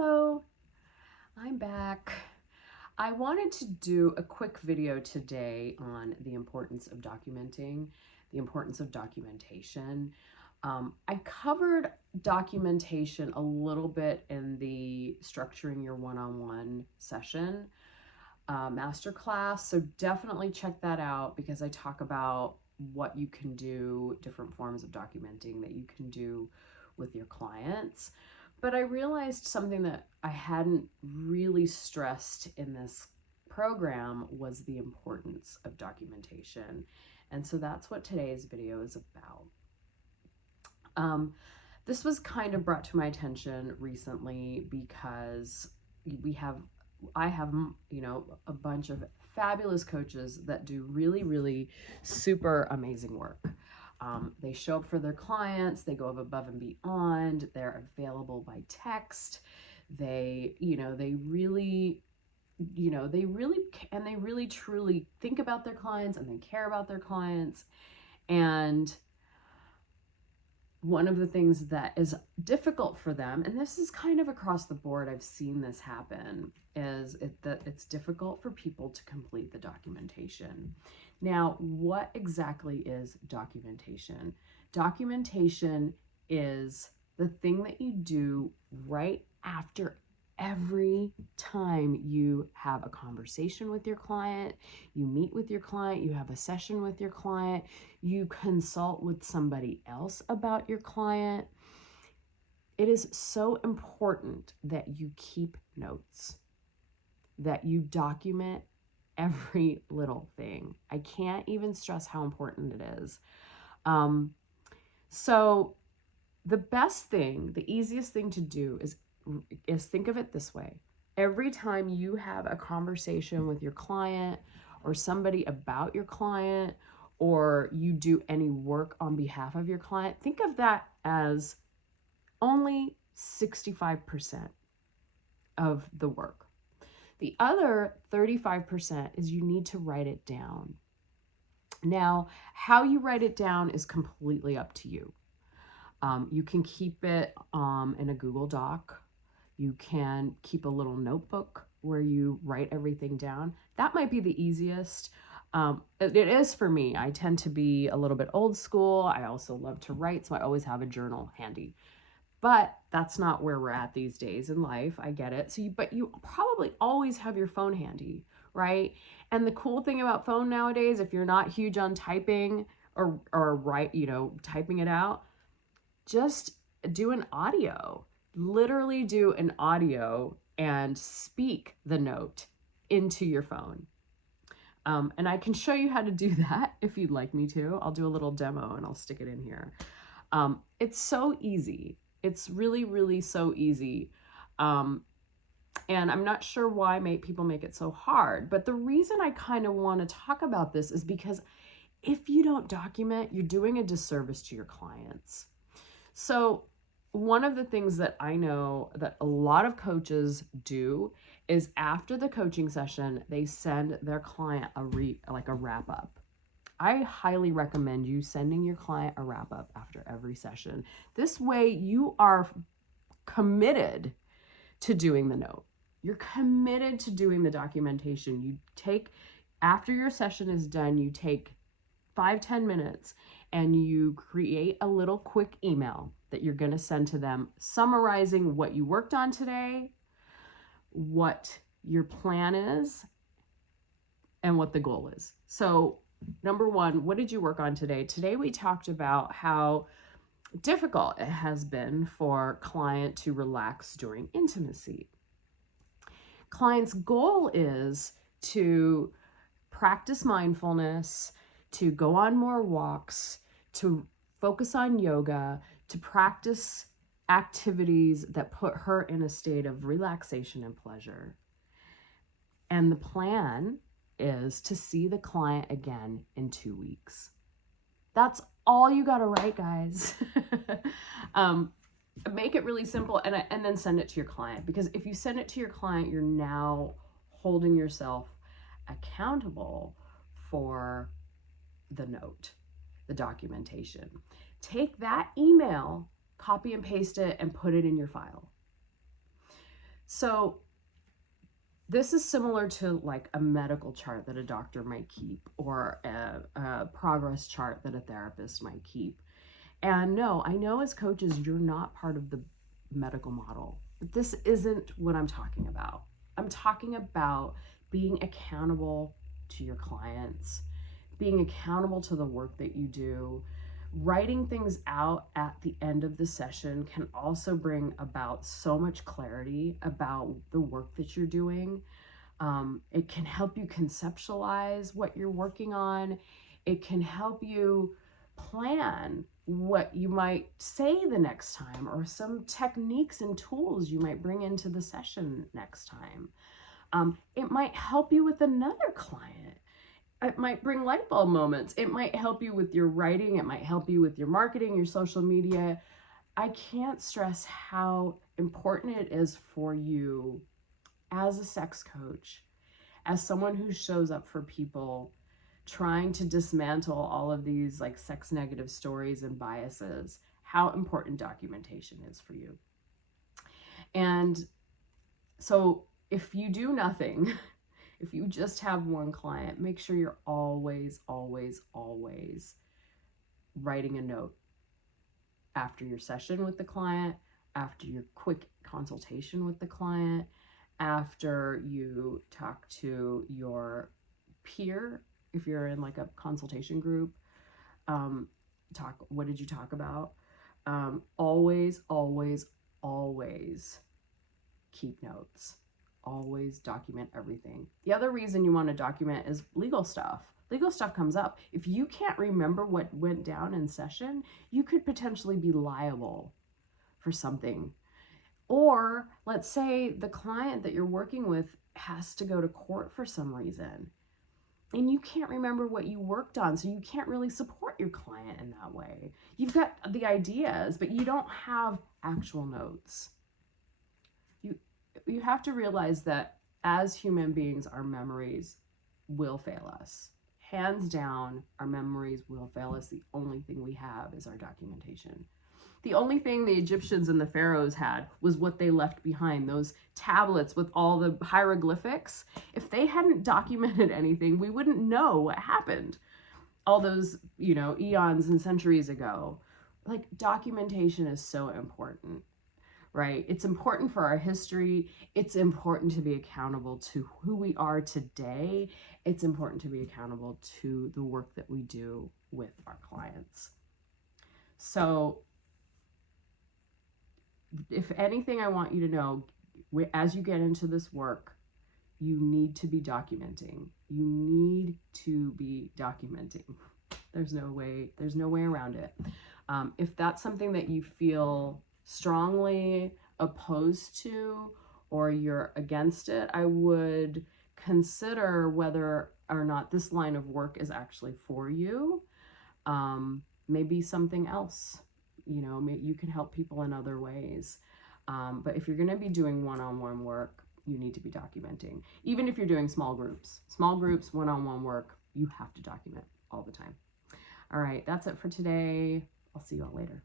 Hello, I'm back. I wanted to do a quick video today on the importance of documenting, the importance of documentation. I covered documentation a little bit in the Structuring Your One-on-One session masterclass, so definitely check that out because I talk about what you can do, different forms of documenting that you can do with your clients. But I realized something that I hadn't really stressed in this program was the importance of documentation. And so that's what today's video is about. This was kind of brought to my attention recently because I have, a bunch of fabulous coaches that do really, really super amazing work. They show up for their clients, they go above and beyond, they're available by text, they really truly think about their clients and they care about their clients. And one of the things that is difficult for them, and this is kind of across the board, I've seen this happen, is that it's difficult for people to complete the documentation. Now, what exactly is documentation? Documentation is the thing that you do right after every time you have a conversation with your client, you meet with your client, you have a session with your client, you consult with somebody else about your client. It is so important that you keep notes, that you document every little thing. I can't even stress how important it is. So the best thing, the easiest thing to do is think of it this way. Every time you have a conversation with your client or somebody about your client, or you do any work on behalf of your client, think of that as only 65% of the work. The other 35% is you need to write it down. Now, how you write it down is completely up to you. You can keep it in a Google Doc. You can keep a little notebook where you write everything down. That might be the easiest. It is for me. I tend to be a little bit old school. I also love to write, so I always have a journal handy. But that's not where we're at these days in life. I get it. But you probably always have your phone handy, right? And the cool thing about phone nowadays, if you're not huge on typing or typing it out, just do an audio. Literally do an audio and speak the note into your phone. And I can show you how to do that if you'd like me to. I'll do a little demo and I'll stick it in here. It's so easy. It's really, really so easy. And I'm not sure why people make it so hard. But the reason I kind of want to talk about this is because if you don't document, you're doing a disservice to your clients. So one of the things that I know that a lot of coaches do is after the coaching session, they send their client a wrap up. I highly recommend you sending your client a wrap up after every session. This way you are committed to doing the note. You're committed to doing the documentation. After your session is done, you take 5-10 minutes and you create a little quick email that you're going to send to them summarizing what you worked on today, what your plan is, and what the goal is. So number one, what did you work on today? Today we talked about how difficult it has been for client to relax during intimacy. Client's goal is to practice mindfulness, to go on more walks, to focus on yoga, to practice activities that put her in a state of relaxation and pleasure. And the plan is to see the client again in 2 weeks. That's all you got to write, guys. Make it really simple and then send it to your client, because if you send it to your client, you're now holding yourself accountable for the note, the documentation. Take that email, copy and paste it, and put it in your file. So this is similar to like a medical chart that a doctor might keep, or a progress chart that a therapist might keep. And no, I know as coaches, you're not part of the medical model, but this isn't what I'm talking about. I'm talking about being accountable to your clients, being accountable to the work that you do. Writing things out at the end of the session can also bring about so much clarity about the work that you're doing. It can help you conceptualize what you're working on. It can help you plan what you might say the next time, or some techniques and tools you might bring into the session next time. It might help you with another client. It might bring light bulb moments. It might help you with your writing. It might help you with your marketing, your social media. I can't stress how important it is for you as a sex coach, as someone who shows up for people, trying to dismantle all of these like sex negative stories and biases, how important documentation is for you. And so if you do nothing, if you just have one client, make sure you're always, always, always writing a note after your session with the client, after your quick consultation with the client, after you talk to your peer, if you're in like a consultation group, what did you talk about? Always, always, always keep notes. Always document everything. The other reason you want to document is legal stuff. Legal stuff comes up. If you can't remember what went down in session, you could potentially be liable for something. Or let's say the client that you're working with has to go to court for some reason, and you can't remember what you worked on, so you can't really support your client in that way. You've got the ideas, but you don't have actual notes. You have to realize that as human beings, our memories will fail us. Hands down, our memories will fail us. The only thing we have is our documentation. The only thing the Egyptians and the pharaohs had was what they left behind, those tablets with all the hieroglyphics. If they hadn't documented anything, we wouldn't know what happened all those, eons and centuries ago. Like, documentation is so important, right? It's important for our history. It's important to be accountable to who we are today. It's important to be accountable to the work that we do with our clients. So if anything, I want you to know, as you get into this work, you need to be documenting. You need to be documenting. There's no way around it. If that's something that you feel strongly opposed to, or you're against it, I would consider whether or not this line of work is actually for you. Maybe something else. Maybe you can help people in other ways. But if you're going to be doing one-on-one work, you need to be documenting. Even if you're doing small groups, one-on-one work, you have to document all the time. All right, that's it for today. I'll see you all later.